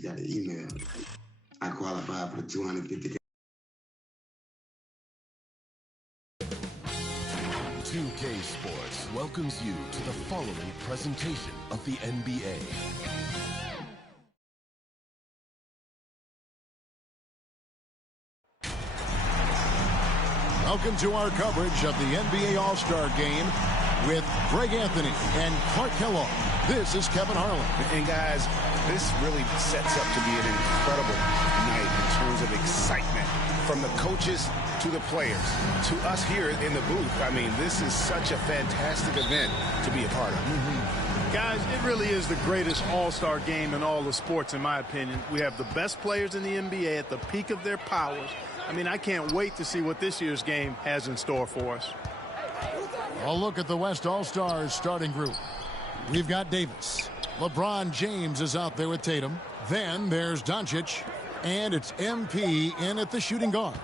just got an email. I qualified for the 250K. 2K Sports welcomes you to the following presentation of the NBA. Welcome to our coverage of the NBA All-Star Game with Greg Anthony and Clark Kellogg. This is Kevin Harlan. And guys, this really sets up to be an incredible night in terms of excitement from the coaches to the players, to us here in the booth. I mean, this is such a fantastic event to be a part of. Guys, it really is the greatest all-star game in all the sports, in my opinion. We have the best players in the NBA at the peak of their powers. I mean, I can't wait to see what this year's game has in store for us. A look at the West All-Stars starting group. We've got Davis. LeBron James is out there with Tatum. Then there's Doncic. And it's MP in at the shooting guard.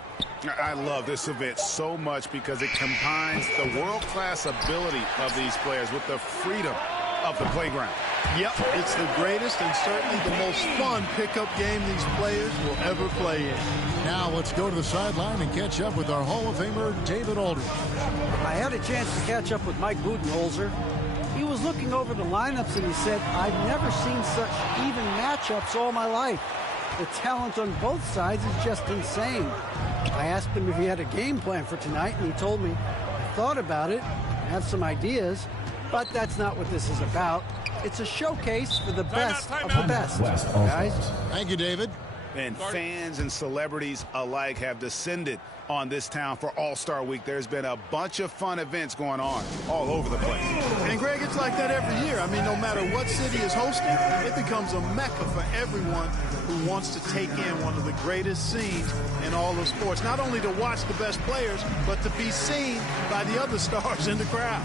I love this event so much because it combines the world-class ability of these players with the freedom of the playground. Yep, it's the greatest and certainly the most fun pickup game these players will ever play in. Now let's go to the sideline and catch up with our Hall of Famer, David Aldridge. I had a chance to catch up with Mike Budenholzer. He was looking over the lineups and he said, I've never seen such even matchups all my life. The talent on both sides is just insane. I asked him if he had a game plan for tonight, and he told me, I thought about it, I have some ideas, but that's not what this is about. It's a showcase for the best of the best, guys. Thank you, David. And fans and celebrities alike have descended on this town for All-Star Week. There's been a bunch of fun events going on all over the place. And, Greg, it's like that every year. I mean, no matter what city is hosting, it becomes a mecca for everyone who wants to take in one of the greatest scenes in all of sports. Not only to watch the best players, but to be seen by the other stars in the crowd.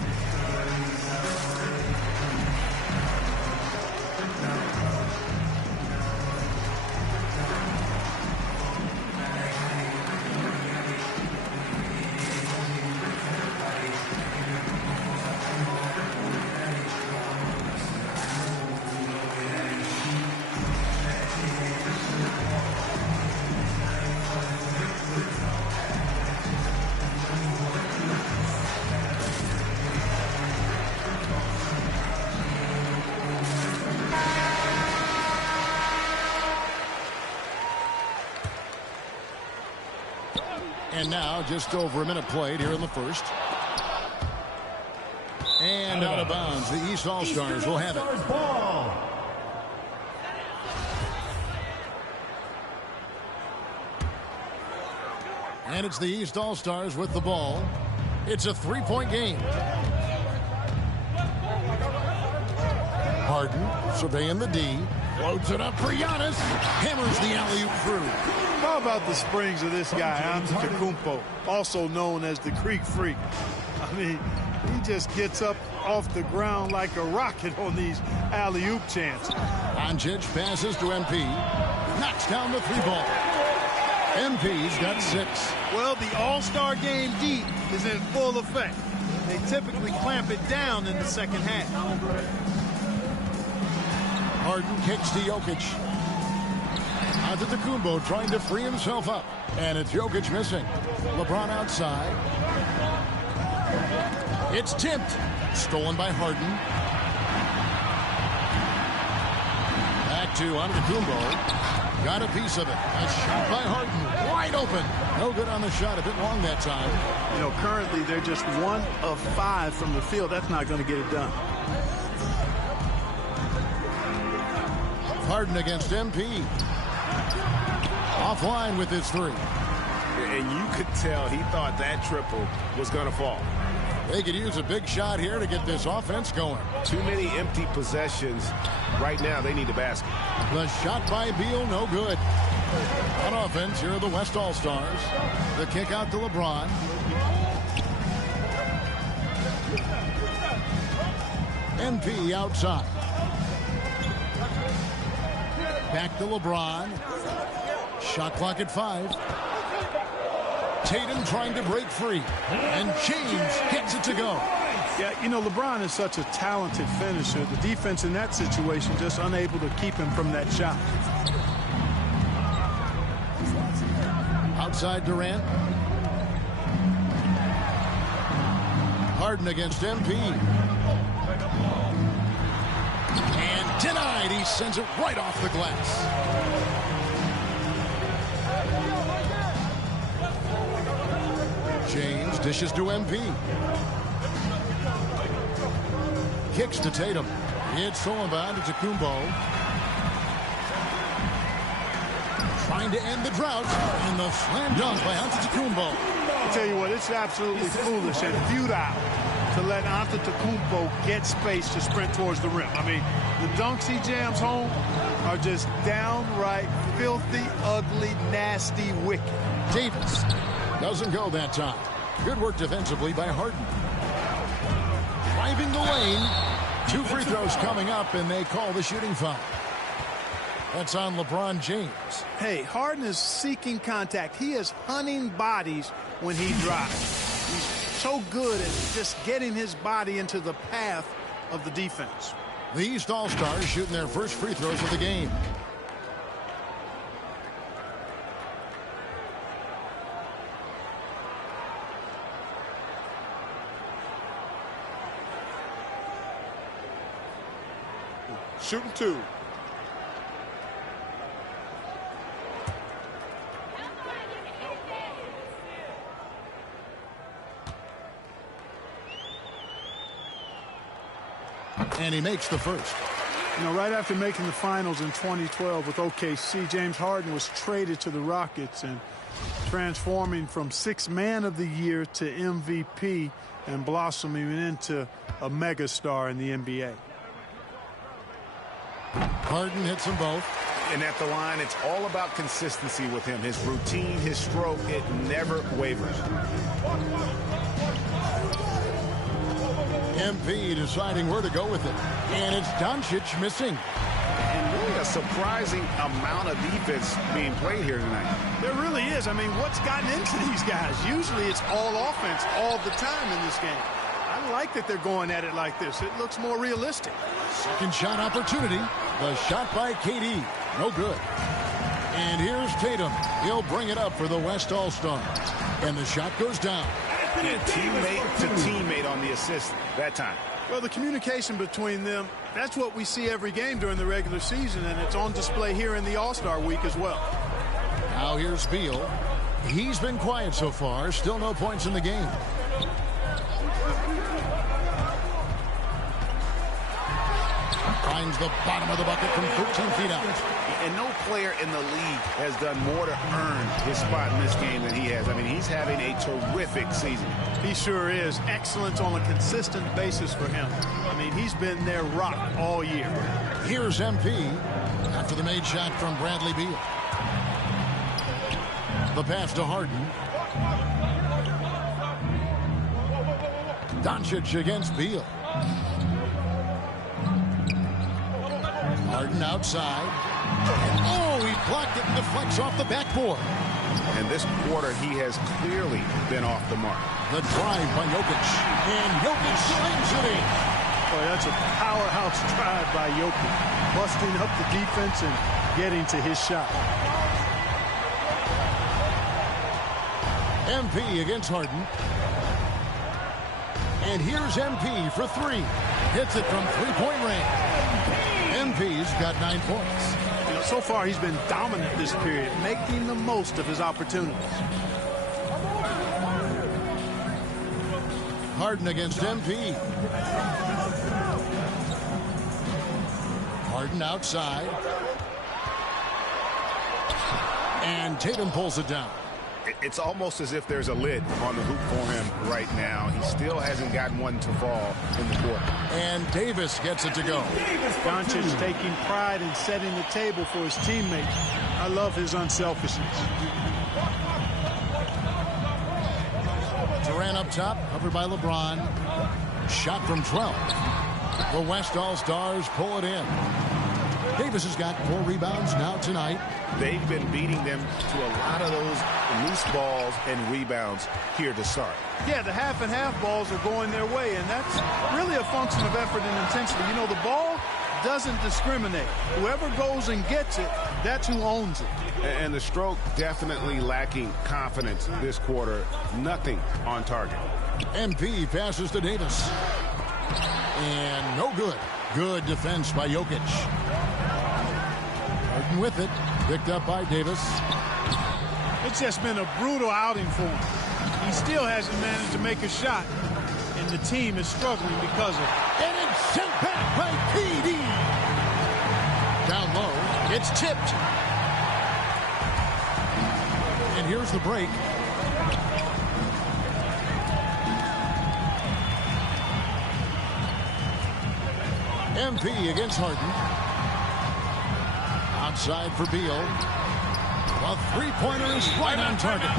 And now just over a minute played here in the first. And out of bounds. The East All-Stars will have it. And it's the East All-Stars with the ball. It's a three-point game. Harden surveying the D. Floats it up for Giannis. Hammers the alley-oop through. How about the springs of this guy, Antetokounmpo, also known as the Greek Freak? I mean, he just gets up off the ground like a rocket on these alley-oop chances. Doncic passes to MP. Knocks down the three ball. MP's got 6. Well, the All-Star Game deep is in full effect. They typically clamp it down in the second half. Harden kicks to Jokic. Antetokounmpo trying to free himself up. And it's Jokic missing. LeBron outside. It's tipped. Stolen by Harden. Back to Antetokounmpo. Got a piece of it. A shot by Harden. Wide open. No good on the shot. A bit long that time. You know, currently they're just 1 of 5 from the field. That's not going to get it done. Harden against MP. Offline with his 3. And you could tell he thought that triple was going to fall. They could use a big shot here to get this offense going. Too many empty possessions. Right now, they need a basket. The shot by Beal, no good. On offense, here are the West All-Stars. The kick out to LeBron. MP outside. Back to LeBron. Shot clock at 5. Tatum trying to break free. And James gets it to go. Yeah, you know, LeBron is such a talented finisher. The defense in that situation just unable to keep him from that shot. Outside Durant. Harden against MP. And denied. He sends it right off the glass. James dishes to MP. Kicks to Tatum. It's Sullivan to Kumbo. Trying to end the drought. And the slam dunk by Antetokounmpo. I'll tell you what, it's absolutely foolish and futile to let Antetokounmpo get space to sprint towards the rim. I mean, the dunks he jams home are just downright filthy, ugly, nasty, wicked. Davis doesn't go that time. Good work defensively by Harden. Driving the lane. 2 free throws coming up, and they call the shooting foul. That's on LeBron James. Hey, Harden is seeking contact. He is hunting bodies when he drives. He's so good at just getting his body into the path of the defense. The East All-Stars shooting their first free throws of the game. Shooting 2. And he makes the first. You know, right after making the finals in 2012 with OKC, James Harden was traded to the Rockets and transforming from 6th Man of the Year to MVP and blossoming into a megastar in the NBA. Harden hits them both. And at the line, it's all about consistency with him. His routine, his stroke, it never wavers. MP deciding where to go with it. And it's Doncic missing. And really a surprising amount of defense being played here tonight. There really is. I mean, what's gotten into these guys? Usually it's all offense all the time in this game. I like that they're going at it like this. It looks more realistic. Second shot opportunity. The shot by KD. No good. And here's Tatum. He'll bring it up for the West All-Star. And the shot goes down. And teammate to teammate on the assist that time. Well, the communication between them, that's what we see every game during the regular season, and it's on display here in the All-Star week as well. Now here's Beal. He's been quiet so far. Still no points in the game. Finds the bottom of the bucket from 13 feet out. And no player in the league has done more to earn his spot in this game than he has. I mean, he's having a terrific season. He sure is. Excellence on a consistent basis for him. I mean, he's been their rock all year. Here's MP after the made shot from Bradley Beal. The pass to Harden. Doncic against Beal. Harden outside. And oh, he blocked it and deflects off the backboard. And this quarter, he has clearly been off the mark. The drive by Jokic. And Jokic slings it in. Boy, that's a powerhouse drive by Jokic. Busting up the defense and getting to his shot. MP against Harden. And here's MP for 3. Hits it from 3-point range. MP's got 9 points. You know, so far he's been dominant this period, making the most of his opportunities. Harden against MP. Harden outside. And Tatum pulls it down. It's almost as if there's a lid on the hoop for him right now. He still hasn't gotten one to fall in the quarter. And Davis gets it to go. Doncic taking pride in setting the table for his teammates. I love his unselfishness. Durant up top, covered by LeBron. Shot from 12. The West All-Stars pull it in. Davis has got 4 rebounds now tonight. They've been beating them to a lot of those loose balls and rebounds here to start. Yeah, the half-and-half balls are going their way, and that's really a function of effort and intensity. You know, the ball doesn't discriminate. Whoever goes and gets it, that's who owns it. And the stroke definitely lacking confidence this quarter. Nothing on target. MP passes to Davis. And no good. Good defense by Jokic. Harden with it. Picked up by Davis. It's just been a brutal outing for him. He still hasn't managed to make a shot. And the team is struggling because of it. And it's sent back by PD. Down low. It's tipped. And here's the break. MP against Harden. Outside for Beal. A three-pointer is right on target.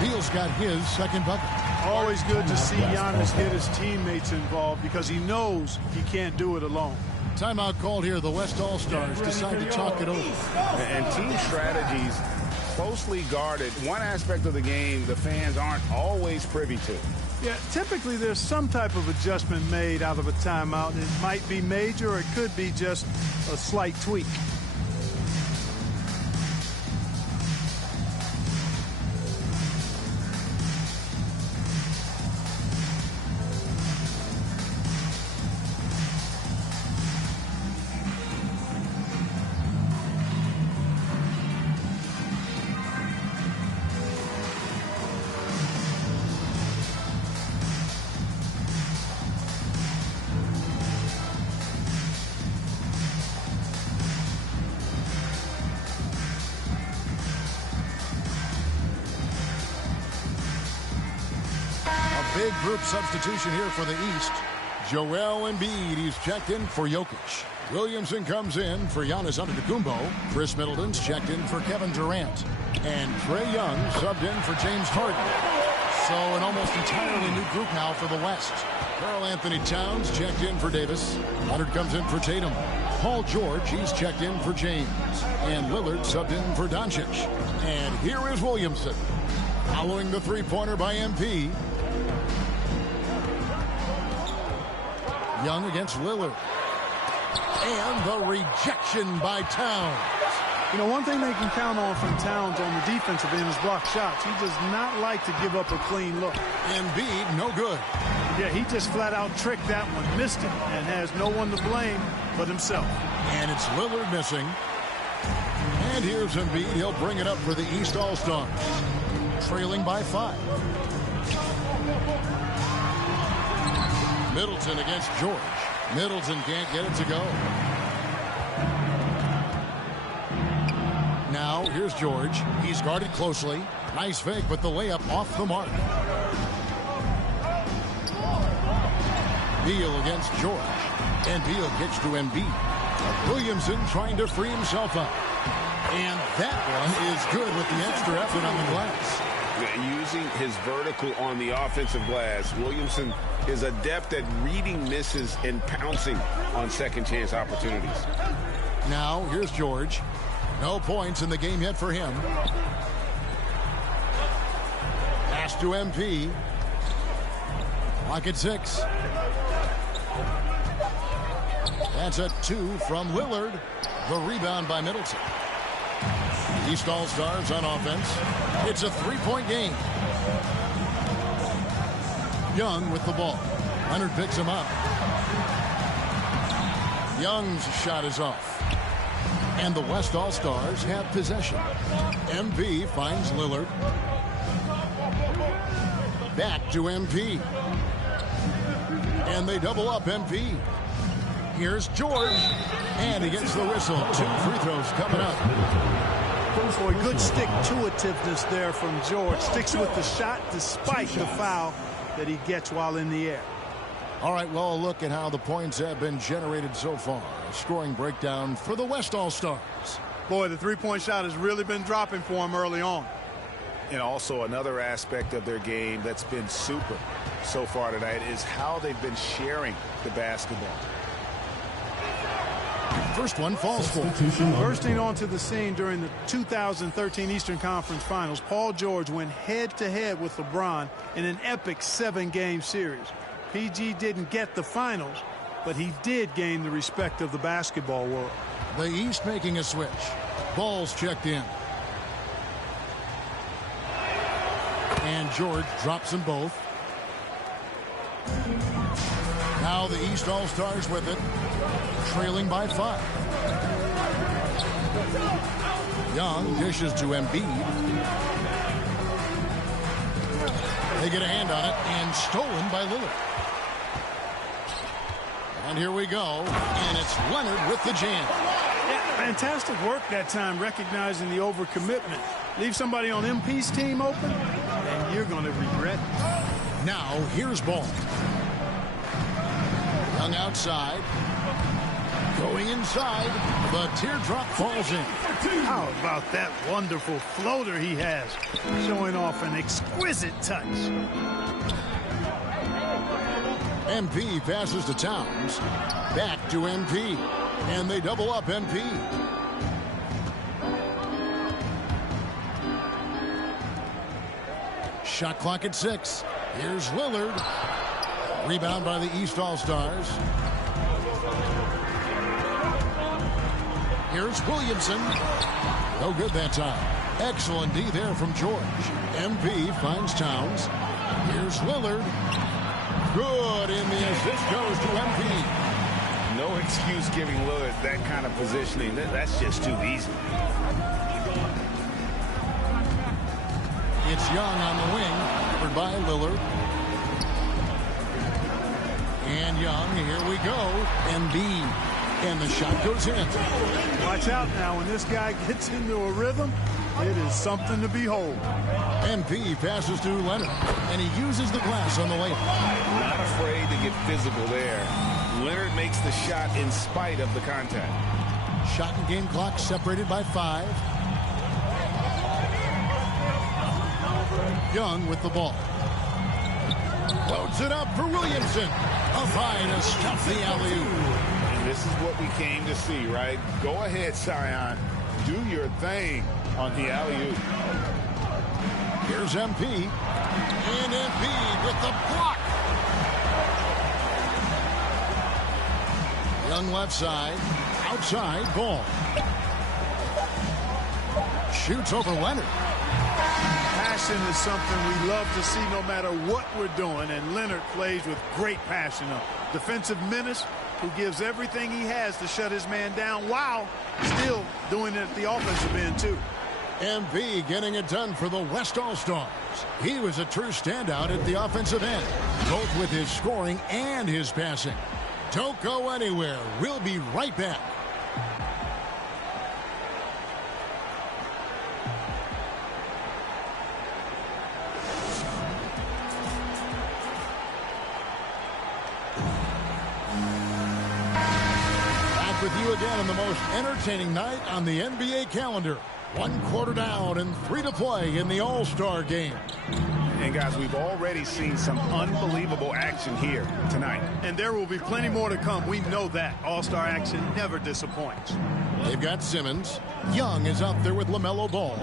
Beal's got his second bucket. Always good to see Giannis get his teammates involved because he knows he can't do it alone. Timeout called here. The West All-Stars decide to talk it over. And team strategies closely guarded. One aspect of the game the fans aren't always privy to. Yeah, typically there's some type of adjustment made out of a timeout. It might be major or it could be just a slight tweak. Big group substitution here for the East. Joel Embiid, he's checked in for Jokic. Williamson comes in for Giannis Antetokounmpo. Chris Middleton's checked in for Kevin Durant. And Trae Young subbed in for James Harden. So an almost entirely new group now for the West. Karl Anthony Towns checked in for Davis. Leonard comes in for Tatum. Paul George, he's checked in for James. And Lillard subbed in for Doncic. And here is Williamson. Following the three-pointer by MP. Young against Lillard. And the rejection by Towns. You know, one thing they can count on from Towns on the defensive end is block shots. He does not like to give up a clean look. Embiid, no good. Yeah, he just flat out tricked that one, missed it, and has no one to blame but himself. And it's Lillard missing. And here's Embiid. He'll bring it up for the East All-Stars. Trailing by 5. Middleton against George. Middleton can't get it to go. Now, here's George. He's guarded closely. Nice fake, but the layup off the mark. Beal against George. And Beal gets to Embiid. Williamson trying to free himself up. And that one is good with the extra effort on the glass. Using his vertical on the offensive glass, Williamson is adept at reading misses and pouncing on second chance opportunities. Now, here's George. No points in the game yet for him. Pass to MP. Clock at 6. That's a 2 from Lillard. The rebound by Middleton. East All-Stars on offense. It's a three-point game. Young with the ball. Leonard picks him up. Young's shot is off. And the West All-Stars have possession. MP finds Lillard. Back to MP. And they double up MP. Here's George. And he gets the whistle. 2 free throws coming up. Boy, good stick-to-itiveness there from George. Sticks with the shot despite the foul that he gets while in the air. All right, well, a look at how the points have been generated so far. A scoring breakdown for the West All-Stars. Boy, the three-point shot has really been dropping for him early on. And also another aspect of their game that's been super so far tonight is how they've been sharing the basketball. First one falls for. Bursting onto the scene during the 2013 Eastern Conference Finals, Paul George went head-to-head with LeBron in an epic 7-game series. PG didn't get the finals, but he did gain the respect of the basketball world. The East making a switch. Ball's checked in. And George drops them both. Now the East All-Stars with it, trailing by 5. Young dishes to Embiid. They get a hand on it, and stolen by Lillard. And here we go, and it's Leonard with the jam. Yeah, fantastic work that time, recognizing the overcommitment. Leave somebody on MP's team open, and you're going to regret it. Now, here's Ball. Young outside. Going inside. The teardrop falls in. How about that wonderful floater he has? Showing off an exquisite touch. MP passes to Towns. Back to MP. And they double up MP. Shot clock at 6. Here's Lillard. Rebound by the East All-Stars. Here's Williamson. No good that time. Excellent D there from George. MP finds Towns. Here's Lillard. Good, and the assist goes to MP. No excuse giving Lillard that kind of positioning. That's just too easy. It's Young on the wing, covered by Lillard. And Young, here we go. Embiid. And the shot goes in. Watch out now. When this guy gets into a rhythm, it is something to behold. MP passes to Leonard, and he uses the glass on the layup. Not afraid to get physical there. Leonard makes the shot in spite of the contact. Shot and game clock separated by 5. Young with the ball. Loads it up for Williamson. A find to stuff the alley-oop. This is what we came to see, right? Go ahead, Sion. Do your thing on the alley-oop. Here's MP. And Embiid with the block. Young left side. Outside, Ball. Shoots over Leonard. Passion is something we love to see no matter what we're doing, and Leonard plays with great passion. A defensive menace who gives everything he has to shut his man down while still doing it at the offensive end, too. MP getting it done for the West All-Stars. He was a true standout at the offensive end, both with his scoring and his passing. Don't go anywhere. We'll be right back. With you again on the most entertaining night on the NBA calendar. 1 quarter down and 3 to play in the All-Star game. And guys, we've already seen some unbelievable action here tonight. And there will be plenty more to come. We know that. All-Star action never disappoints. They've got Simmons. Young is out there with LaMelo Ball.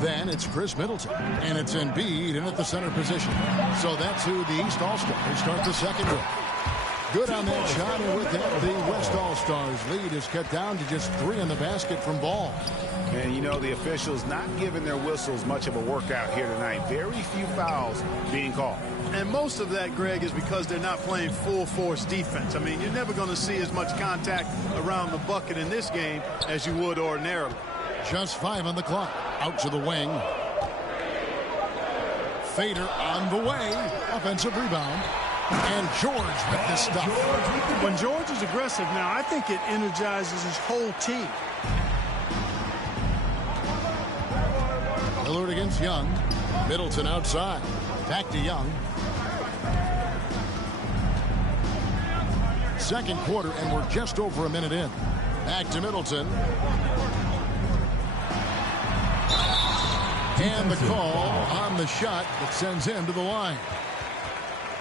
Then it's Chris Middleton. And it's Embiid in at the center position. So that's who the East All-Stars start the second with. Good on that shot, and with that, the West All-Stars lead is cut down to just 3 in the basket from Ball. And, you know, the officials not giving their whistles much of a workout here tonight. Very few fouls being called. And most of that, Greg, is because they're not playing full-force defense. I mean, you're never going to see as much contact around the bucket in this game as you would ordinarily. Just 5 on the clock. Out to the wing. Fader on the way. Offensive rebound. And George with the stuff. When George is aggressive now, I think it energizes his whole team. Lillard against Young. Middleton outside. Back to Young. Second quarter, and we're just over a minute in. Back to Middleton. And the call on the shot that sends him to the line.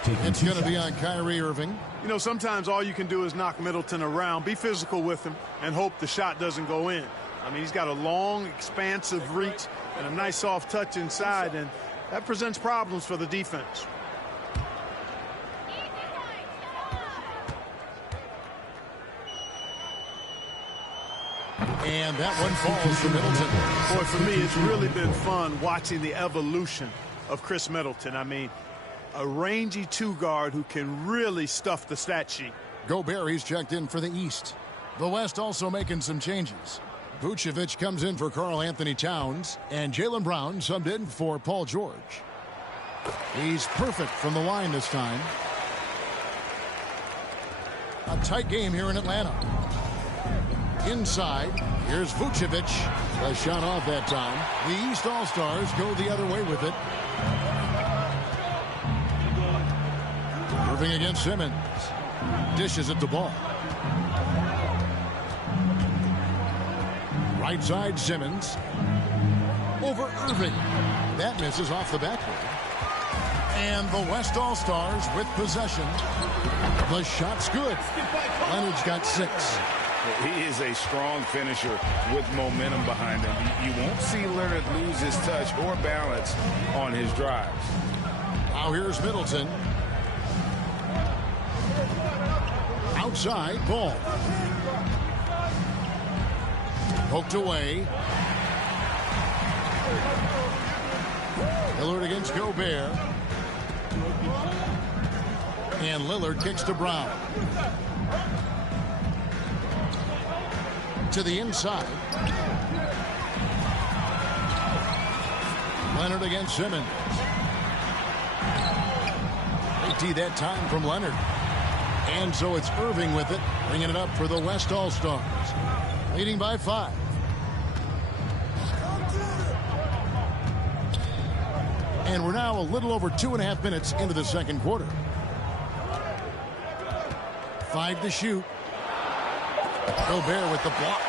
It's going to be on Kyrie Irving. You know, sometimes all you can do is knock Middleton around, be physical with him, and hope the shot doesn't go in. I mean, he's got a long, expansive reach and a nice soft touch inside, and that presents problems for the defense. And that one falls for Middleton. Boy, for me, it's really been fun watching the evolution of Chris Middleton. I mean, a rangy two-guard who can really stuff the stat sheet. Gobert, he's checked in for the East. The West also making some changes. Vucevic comes in for Karl Anthony Towns, and Jaylen Brown subbed in for Paul George. He's perfect from the line this time. A tight game here in Atlanta. Inside, here's Vucevic. A shot off that time. The East All-Stars go the other way with it. Irving against Simmons. Dishes at the ball. Right side, Simmons. Over Irving. That misses off the backboard. And the West All-Stars with possession. The shot's good. Leonard's got 6. He is a strong finisher with momentum behind him. You won't see Leonard lose his touch or balance on his drives. Now here's Middleton. Outside, ball. Poked away. Lillard against Gobert. And Lillard kicks to Brown. To the inside. Leonard against Simmons. They tee that time from Leonard. And so it's Irving with it, bringing it up for the West All-Stars. Leading by 5. And we're now a little over 2.5 minutes into the second quarter. 5 to shoot. Gobert with the block.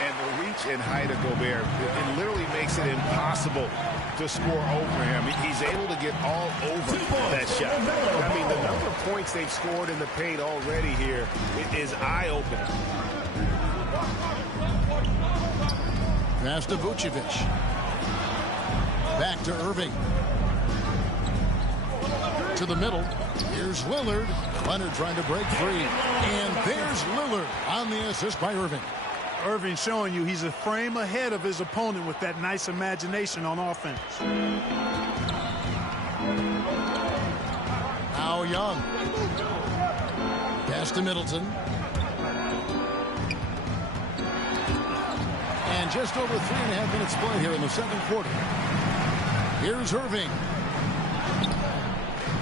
And the reach and height of Gobert, it literally makes it impossible to score over him. He's able to get all over that shot. I mean, the number of points they've scored in the paint already here is eye-opening. Pass to Vucevic. Back to Irving. To the middle. Here's Lillard. Leonard trying to break free. And there's Lillard on the assist by Irving. Irving showing you he's a frame ahead of his opponent with that nice imagination on offense. Now Young. Pass to Middleton. And just over 3.5 minutes played here in the second quarter. Here's Irving.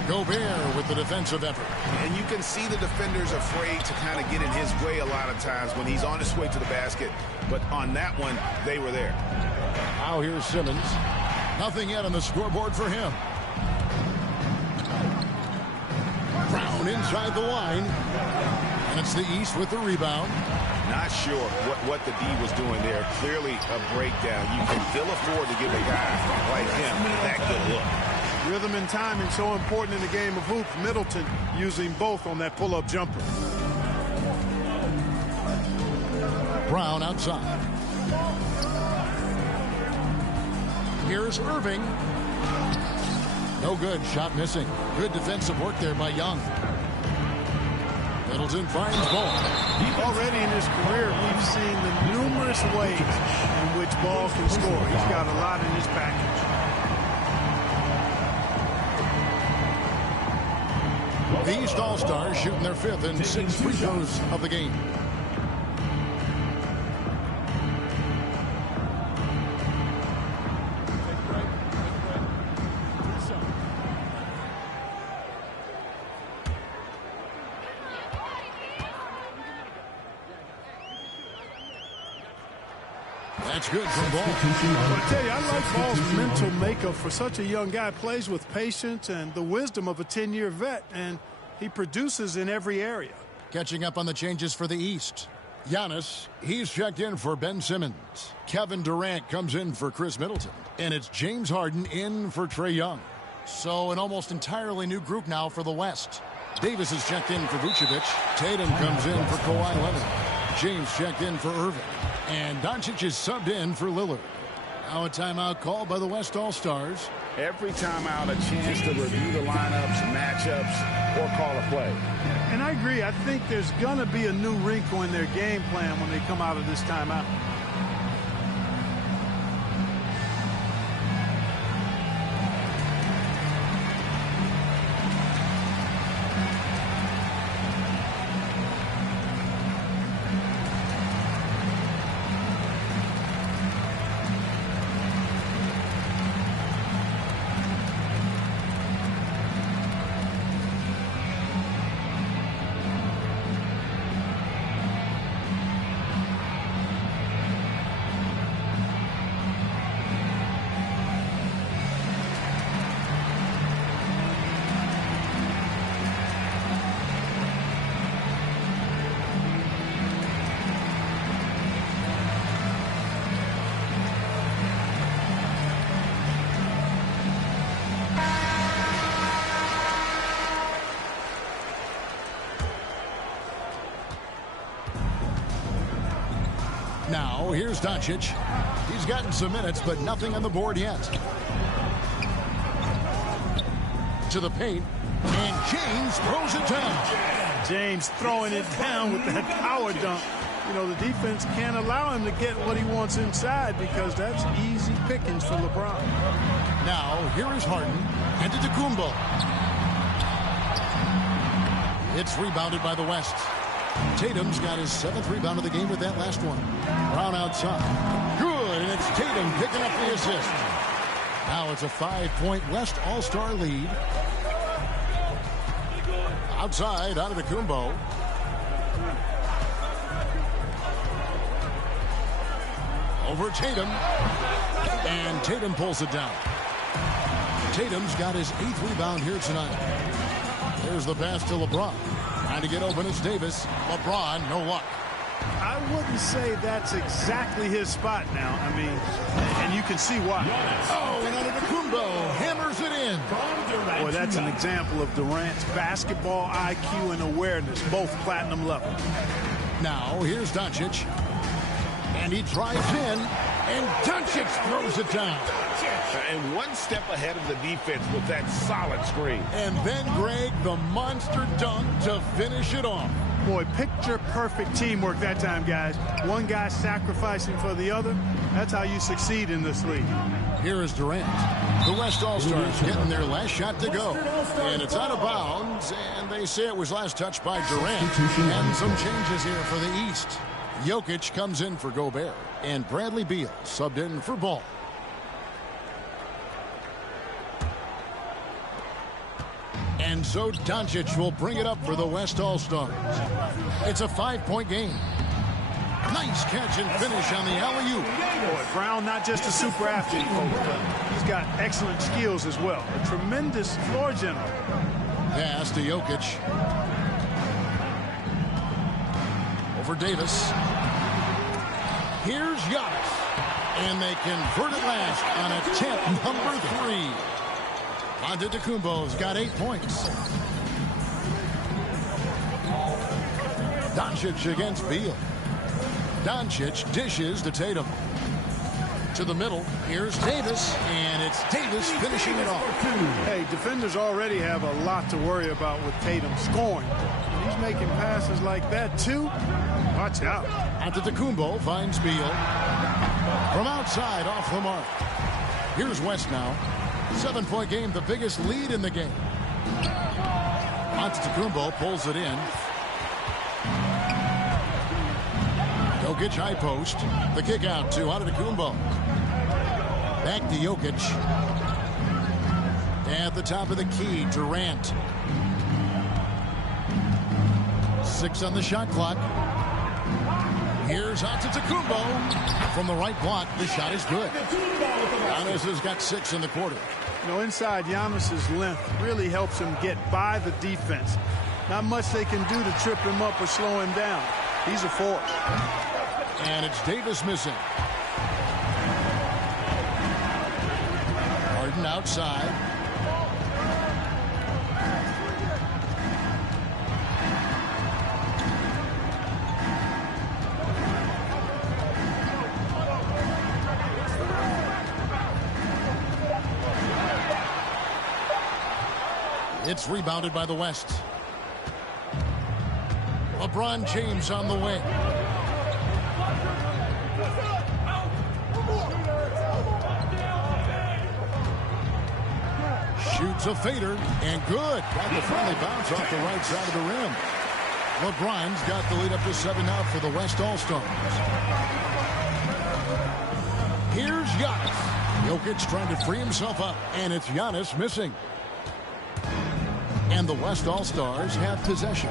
Gobert with the defensive effort. And you can see the defenders afraid to kind of get in his way a lot of times when he's on his way to the basket. But on that one, they were there. Now here's Simmons. Nothing yet on the scoreboard for him. Brown inside the line. And it's the East with the rebound. Not sure what the D was doing there. Clearly a breakdown. You can still afford to give a guy like him that good look. Rhythm and timing so important in the game of hoops. Middleton using both on that pull-up jumper. Brown outside. Here's Irving. No good. Shot missing. Good defensive work there by Young. Middleton finds ball. Already in his career, we've seen the numerous ways in which Ball can score. He's got a lot in his package. The East All-Stars shooting their 5th and 6th free throws of the game. That's good from Ball. I tell you, I like Ball's mental makeup for such a young guy. Plays with patience and the wisdom of a 10-year vet, and he produces in every area. Catching up on the changes for the East. Giannis, he's checked in for Ben Simmons. Kevin Durant comes in for Chris Middleton. And it's James Harden in for Trae Young. So an almost entirely new group now for the West. Davis is checked in for Vucevic. Tatum comes in for Kawhi Leonard. James checked in for Irving. And Doncic is subbed in for Lillard. Now a timeout called by the West All-Stars. Every timeout a chance to review the lineups, matchups, or call a play. And I agree. I think there's going to be a new wrinkle in their game plan when they come out of this timeout. here's Doncic. He's gotten some minutes, but nothing on the board yet. To the paint, and James throws it down. James throwing it down with that power dunk. You know, the defense can't allow him to get what he wants inside because that's easy pickings for LeBron. Now, here is Harden. Antetokounmpo. It's rebounded by the West. Tatum's got his 7th rebound of the game with that last one. Brown outside. Good, and it's Tatum picking up the assist. Now it's a 5-point West All-Star lead. Outside, Antetokounmpo. Over Tatum. And Tatum pulls it down. Tatum's got his 8th rebound here tonight. There's the pass to LeBron. Trying to get open, it's Davis. LeBron, no luck. I wouldn't say that's exactly his spot now. I mean, and you can see why. Oh, and Antetokounmpo hammers it in. Boy, that's an example of Durant's basketball IQ and awareness, both platinum level. Now, here's Doncic. And he drives in, and Doncic throws it down. And one step ahead of the defense with that solid screen. And then, Greg, the monster dunk to finish it off. Boy, picture-perfect teamwork that time, guys. One guy sacrificing for the other. That's how you succeed in this league. Here is Durant. The West All-Stars getting their last shot to go. And it's out of bounds, and they say it was last touched by Durant. And some changes here for the East. Jokic comes in for Gobert, and Bradley Beal subbed in for Ball. And so Doncic will bring it up for the West All-Stars. It's a 5-point game. Nice catch and finish on the alley-oop. Boy, Brown not just a super athlete, folks, but he's got excellent skills as well. A tremendous floor general. Pass to Jokic. Over Davis. Here's Giannis. And they convert it last on attempt number 3. Antetokounmpo's got 8 points. Doncic against Beal. Doncic dishes to Tatum. To the middle. Here's Davis. And it's Davis finishing it off. Hey, defenders already have a lot to worry about with Tatum scoring. He's making passes like that, too. Watch out. Antetokounmpo finds Beal. From outside, off the mark. Here's West now. 7-point game, the biggest lead in the game. Antetokounmpo pulls it in. Jokic high post. The kick out to Antetokounmpo. Back to Jokic. At the top of the key, Durant. 6 on the shot clock. Here's Antetokounmpo. From the right block, the shot is good. Giannis has got 6 in the quarter. You know, inside, Giannis's length really helps him get by the defense. Not much they can do to trip him up or slow him down. He's a force. And it's Davis missing. Harden outside. It's rebounded by the West. LeBron James on the way. Shoots a fader, and good. Got the friendly bounce off the right side of the rim. LeBron's got the lead up to 7 now for the West All-Stars. Here's Giannis. Jokic trying to free himself up, and it's Giannis missing. And the West All-Stars have possession.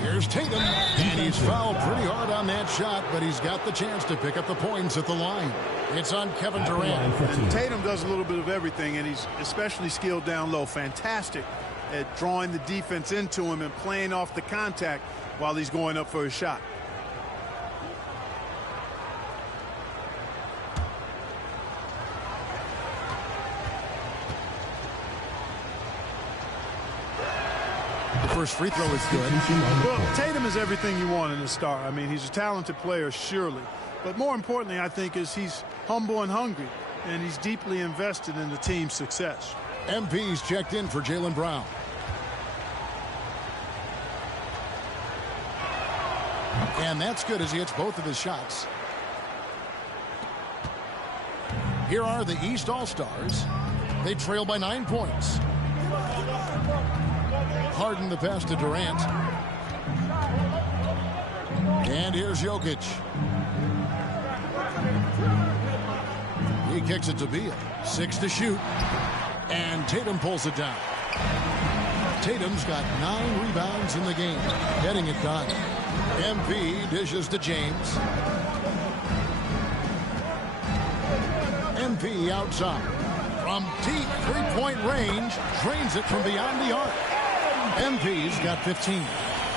Here's Tatum, and he's fouled pretty hard on that shot, but he's got the chance to pick up the points at the line. It's on Kevin Durant. Tatum does a little bit of everything, and he's especially skilled down low. Fantastic at drawing the defense into him and playing off the contact while he's going up for his shot. First free throw is good. Well, Tatum is everything you want in a star. I mean, he's a talented player, surely. But more importantly, I think, is he's humble and hungry, and he's deeply invested in the team's success. MP's checked in for Jaylen Brown. And that's good as he hits both of his shots. Here are the East All-Stars. They trail by 9 points. Harden the pass to Durant. And here's Jokic. He kicks it to Beal. 6 to shoot. And Tatum pulls it down. Tatum's got 9 rebounds in the game, getting it done. MP dishes to James. MP outside. From deep three-point range, drains it from beyond the arc. MP's got 15.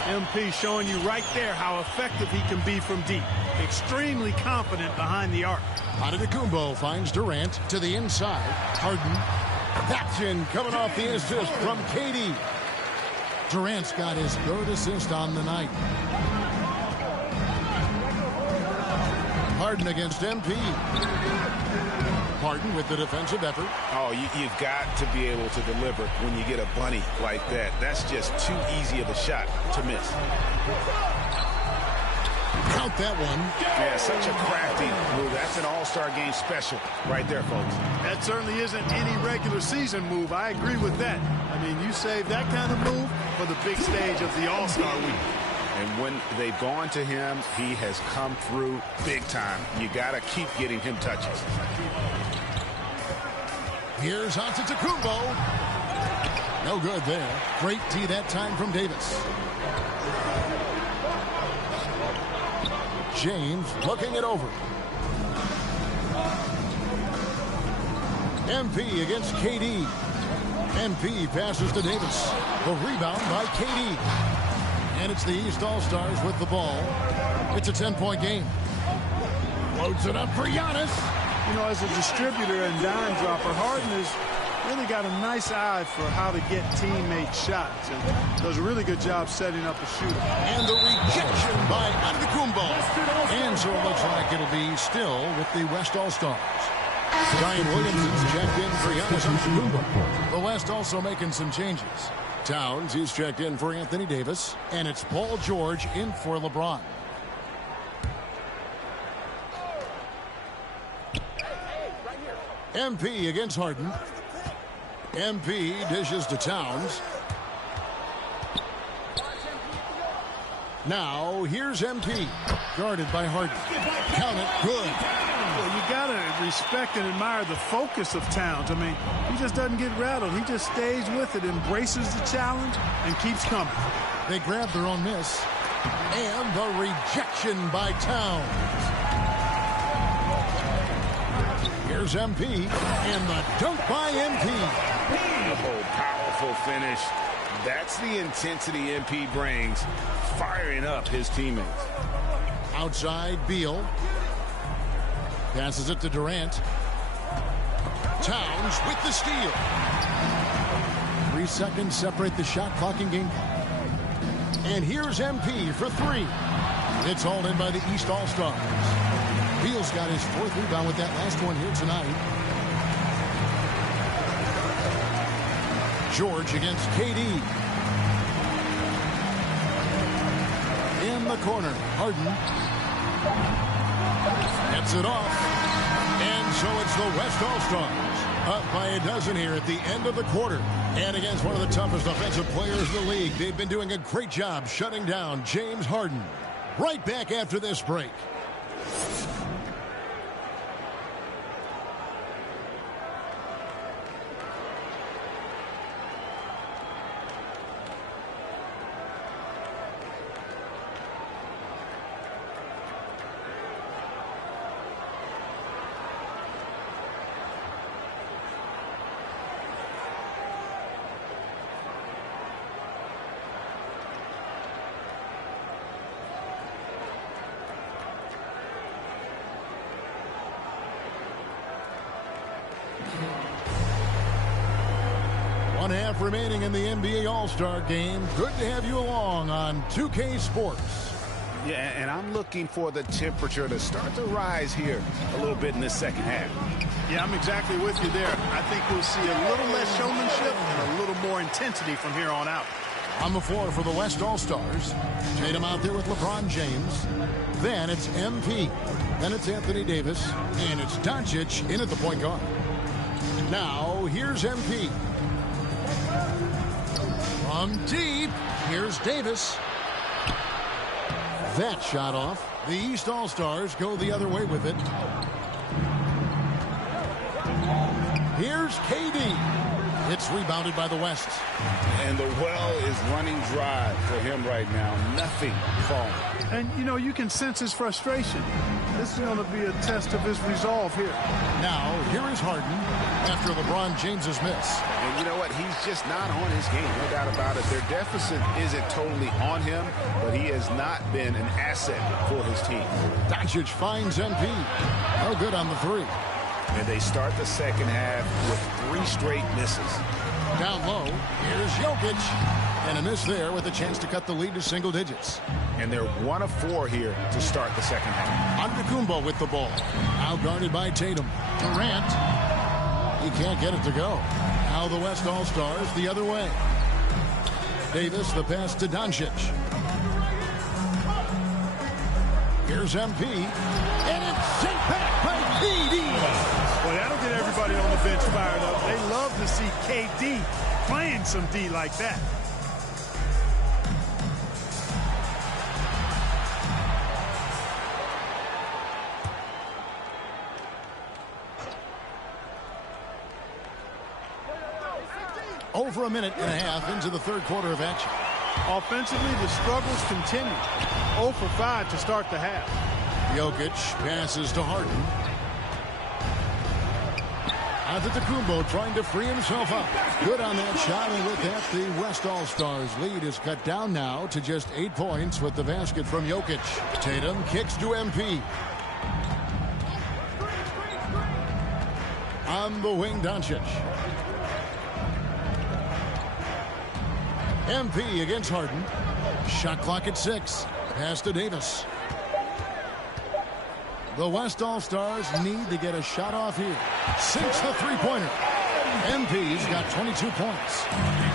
MP showing you right there how effective he can be from deep. Extremely confident behind the arc. Antetokounmpo finds Durant to the inside. Harden. Action coming off the assist from KD. Durant's got his 3rd assist on the night. Harden against MP. Harden with the defensive effort. Oh, you've got to be able to deliver when you get a bunny like that. That's just too easy of a shot to miss. Count that one. Yeah, such a crafty move. That's an all-star game special right there, folks. That certainly isn't any regular season move. I agree with that. I mean, you save that kind of move for the big stage of the All-Star week. And when they've gone to him, he has come through big time. You got to keep getting him touches. Here's Antetokounmpo. No good there. Great D that time from Davis. James looking it over. MP against KD. MP passes to Davis. The rebound by KD. And it's the East All-Stars with the ball. It's a 10-point game. Loads it up for Giannis. You know, as a distributor and dime dropper, Harden has really got a nice eye for how to get teammate shots and does a really good job setting up a shooter. And the rejection by Antetokounmpo. And so it looks like it'll be still with the West All-Stars. Zion Williamson's checked in for Giannis Antetokounmpo. The West also making some changes. Towns, he's checked in for Anthony Davis. And it's Paul George in for LeBron. MP against Harden. MP dishes to Towns. Now, here's MP. Guarded by Harden. Count it. Good. Well, you got to respect and admire the focus of Towns. I mean, he just doesn't get rattled. He just stays with it, embraces the challenge, and keeps coming. They grab their own miss. And the rejection by Towns. Here's MP. And the dunk by MP. Oh, powerful finish. That's the intensity MP brings, firing up his teammates. Outside, Beal. Passes it to Durant. Towns with the steal. 3 seconds separate the shot clock and game clock. And here's MP for 3. It's hauled in by the East All-Stars. Beal's got his 4th rebound with that last one here tonight. George against KD. In the corner, Harden. Gets it off. And so it's the West All-Stars. Up by a dozen here at the end of the quarter. And against one of the toughest offensive players in the league. They've been doing a great job shutting down James Harden. Right back after this break. One half remaining in the NBA All-Star Game. Good to have you along on 2K Sports. Yeah, and I'm looking for the temperature to start to rise here a little bit in this second half. Yeah, I'm exactly with you there. I think we'll see a little less showmanship and a little more intensity from here on out. On the floor for the West All-Stars, Tatum out there with LeBron James. Then it's MP. Then it's Anthony Davis. And it's Doncic in at the point guard. Now, here's MP. From deep, here's Davis. That shot off. The East All-Stars go the other way with it. Here's KD. It's rebounded by the West. And the well is running dry for him right now. Nothing falling. And, you know, you can sense his frustration. This is going to be a test of his resolve here. Now, here is Harden after LeBron James's miss. And you know what? He's just not on his game. No doubt about it. Their deficit isn't totally on him, but he has not been an asset for his team. Doncic finds MP. No good on the three. And they start the second half with 3 straight misses. Down low, here's Jokic. And a miss there with a chance to cut the lead to single digits. And they're 1 of 4 here to start the second half. Antetokounmpo with the ball. Now guarded by Tatum. Durant. He can't get it to go. Now the West All-Stars the other way. Davis, the pass to Doncic. Here's MP. And it's sent back by KD. Well, that'll get everybody on the bench fired up. They love to see KD playing some D like that. Over a minute and a half into the third quarter of action. Offensively, the struggles continue. 0 for 5 to start the half. Jokic passes to Harden. Antetokounmpo trying to free himself up. Good on that shot, and with that, the West All-Stars lead is cut down now to just 8 points with the basket from Jokic. Tatum kicks to MP. On the wing, Doncic. MP against Harden. Shot clock at 6. Pass to Davis. The West All-Stars need to get a shot off here. Sinks the three-pointer. MP's got 22 points.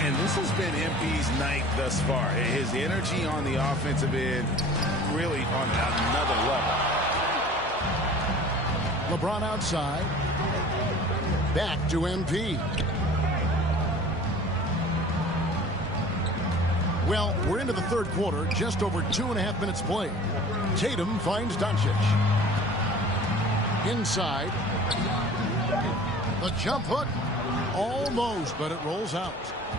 And this has been MP's night thus far. His energy on the offensive end really on another level. LeBron outside. Back to MP. Well, we're into the third quarter, just over 2.5 minutes played. Tatum finds Doncic. Inside. The jump hook. Almost, but it rolls out.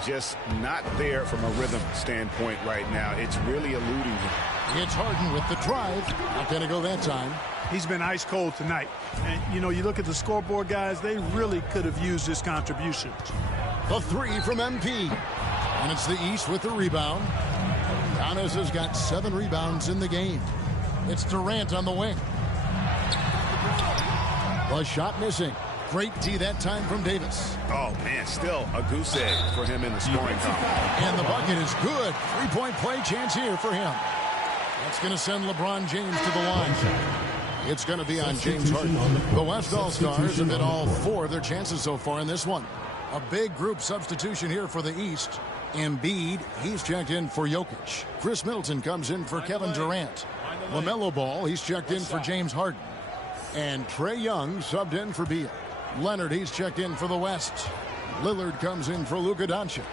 Just not there from a rhythm standpoint right now. It's really eluding him. It's Harden with the drive. Not going to go that time. He's been ice cold tonight. And, you know, you look at the scoreboard, guys, they really could have used this contribution. The three from MP. And it's the East with the rebound. Giannis has got 7 rebounds in the game. It's Durant on the wing. The shot missing. Great D that time from Davis. Oh, man, still a goose egg for him in the scoring column. And the bucket is good. 3-point play chance here for him. That's going to send LeBron James to the line. It's going to be on James Harden. The West All-Stars have hit all 4 of their chances so far in this one. A big group substitution here for the East. Embiid, he's checked in for Jokic. Chris Middleton comes in for Kevin Durant. LaMelo Ball, he's checked in for James Harden. And Trae Young subbed in for Beal. Leonard, he's checked in for the West. Lillard comes in for Luka Doncic.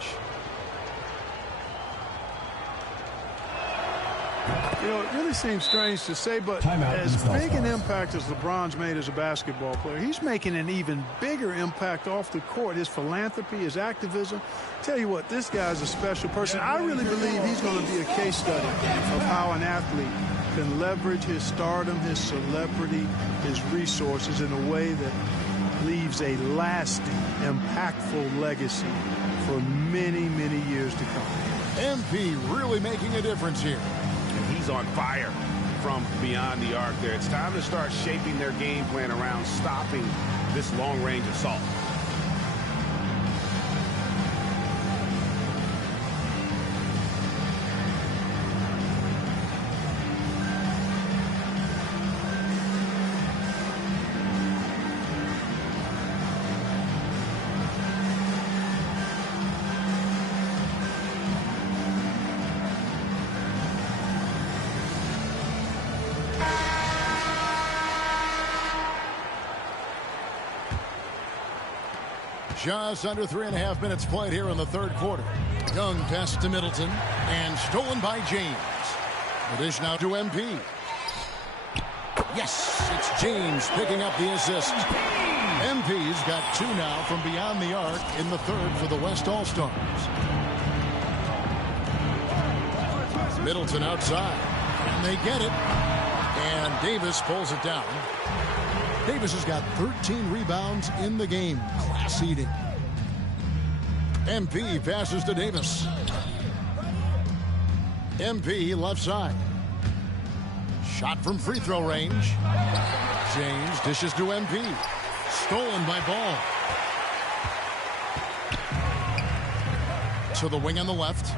You know, it really seems strange to say, but as big an impact as LeBron's made as a basketball player, he's making an even bigger impact off the court. His philanthropy, his activism. Tell you what, this guy's a special person. I really believe he's going to be a case study of how an athlete can leverage his stardom, his celebrity, his resources in a way that leaves a lasting, impactful legacy for many, many years to come. MP really making a difference here. And he's on fire from beyond the arc there. It's time to start shaping their game plan around stopping this long-range assault. Just under 3.5 minutes played here in the third quarter. Young pass to Middleton and stolen by James. The dish now to MP. Yes, it's James picking up the assist. MP's got 2 now from beyond the arc in the third for the West All-Stars. Middleton outside, and they get it. And Davis pulls it down. Davis has got 13 rebounds in the game. Class eating. MP passes to Davis. MP left side. Shot from free throw range. James dishes to MP. Stolen by Ball. To the wing on the left.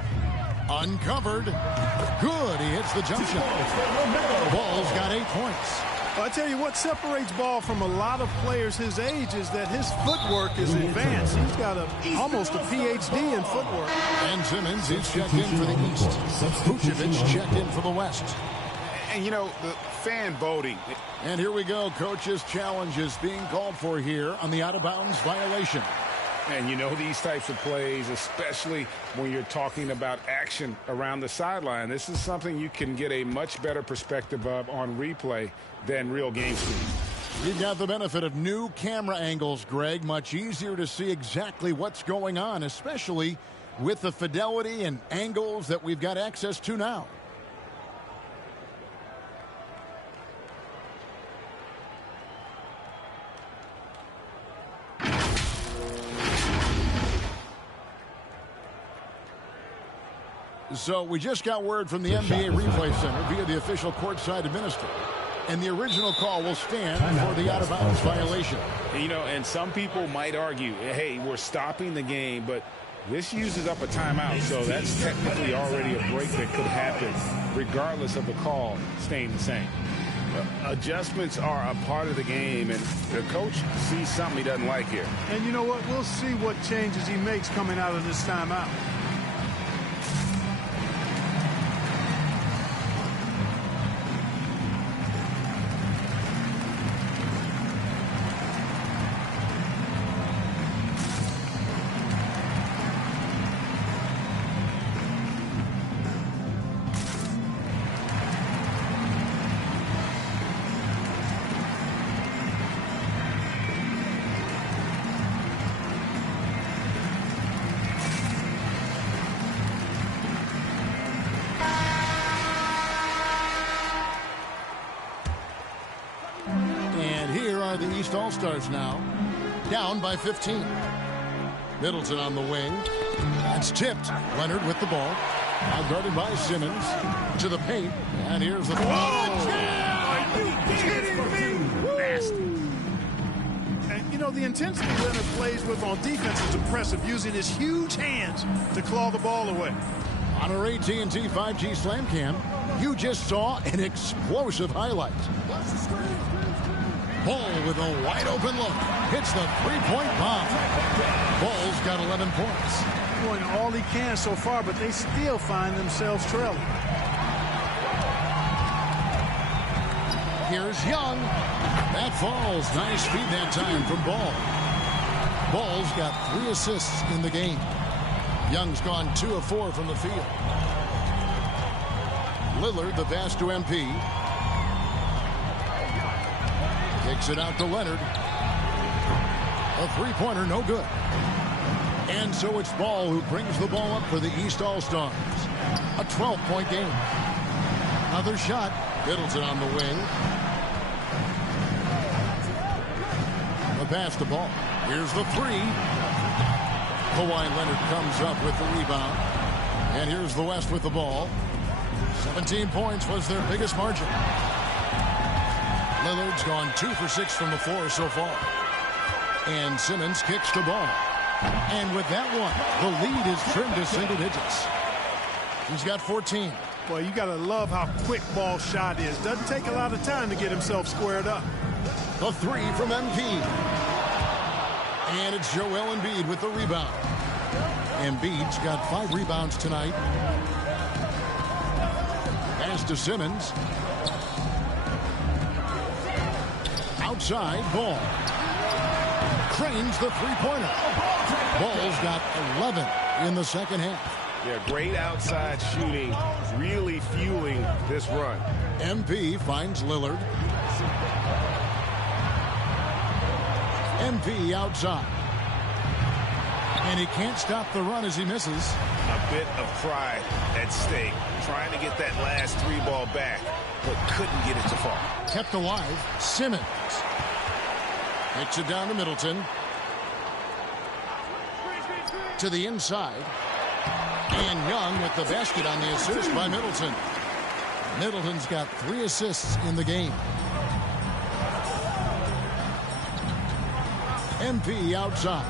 Uncovered. Good. He hits the jump shot. Ball's got 8 points. Well, I tell you what separates Ball from a lot of players his age is that his footwork is advanced. He's got almost a PhD in footwork. And Simmons is checked in for the East. Vucevic checked in for the West. And, you know, the fan voting. And here we go. Coach's challenge is being called for here on the out-of-bounds violation. And you know these types of plays, especially when you're talking about action around the sideline, this is something you can get a much better perspective of on replay than real game speed. You've got the benefit of new camera angles, Greg. Much easier to see exactly what's going on, especially with the fidelity and angles that we've got access to now. So we just got word from the NBA Replay Center via the official courtside administrator. And the original call will stand for the out-of-bounds violation. You know, and some people might argue, hey, we're stopping the game, but this uses up a timeout, so that's technically already a break that could happen regardless of the call staying the same. Adjustments are a part of the game, and the coach sees something he doesn't like here. And you know what? We'll see what changes he makes coming out of this timeout. All-Stars now, down by 15. Middleton on the wing. That's tipped. Leonard with the ball. Now guarded by Simmons. To the paint. And here's the... Are you kidding me? Nasty. And, you know, the intensity Leonard plays with on defense is impressive, using his huge hands to claw the ball away. On our AT&T 5G Slam Cam, you just saw an explosive highlight. Ball with a wide-open look. Hits the three-point bomb. Ball's got 11 points. Doing all he can so far, but they still find themselves trailing. Here's Young. That falls. Nice feed that time from Ball. Ball's got 3 assists in the game. Young's gone 2 of 4 from the field. Lillard, the pass to MP. Kicks it out to Leonard. A three-pointer, no good. And so it's Ball who brings the ball up for the East All-Stars. A 12-point game. Another shot. Middleton on the wing. The pass to Ball. Here's the 3. Kawhi Leonard comes up with the rebound. And here's the West with the ball. 17 points was their biggest margin. Lillard's gone 2 for 6 from the floor so far. And Simmons kicks the ball. And with that one, the lead is trimmed to single digits. He's got 14. Boy, you got to love how quick Ball's shot is. Doesn't take a lot of time to get himself squared up. The 3 from MP. And it's Joel Embiid with the rebound. Embiid's got 5 rebounds tonight. Pass to Simmons. Outside, Ball. trains the three-pointer. Ball's got 11 in the second half. Yeah, great outside shooting, really fueling this run. MP finds Lillard. MP outside. And he can't stop the run as he misses. A bit of pride at stake, trying to get that last three ball back, but couldn't get it to fall. Kept alive, Simmons. Takes it down to Middleton. To the inside. And Young with the basket on the assist by Middleton. Middleton's got 3 assists in the game. MP outside.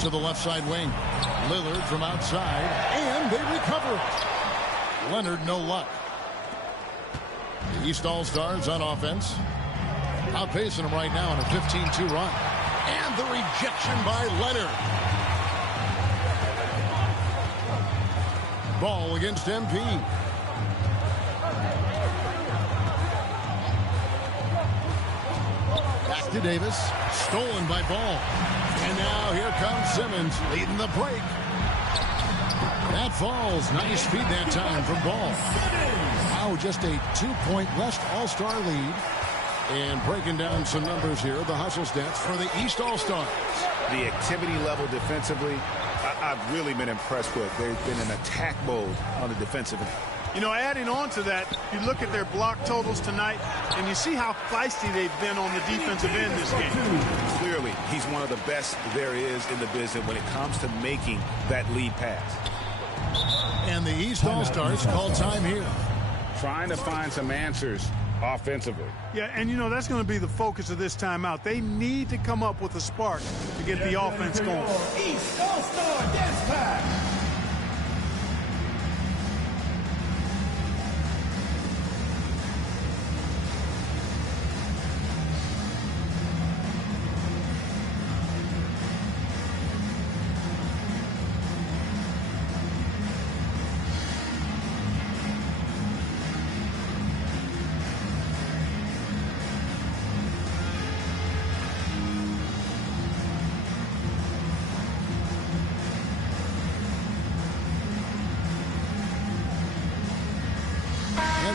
To the left side wing. Lillard from outside. And they recover it. Leonard, no luck. The East All-Stars on offense. Outpacing them right now in a 15-2 run. And the rejection by Leonard. Ball against MP. Back to Davis. Stolen by Ball. And now here comes Simmons leading the break. That falls. Nice speed that time from Ball. Now just a 2-point West All-Star lead. And breaking down some numbers here, the hustle stats for the East All-Stars. The activity level defensively, I've really been impressed with. They've been in attack mode on the defensive end. You know, adding on to that, you look at their block totals tonight, and you see how feisty they've been on the defensive end this game. Clearly, he's one of the best there is in the business when it comes to making that lead pass. And the East All-Stars call time here. Trying to find some answers offensively. Yeah, and you know, that's going to be the focus of this timeout. They need to come up with a spark to get the offense going. East All-Star dance pass.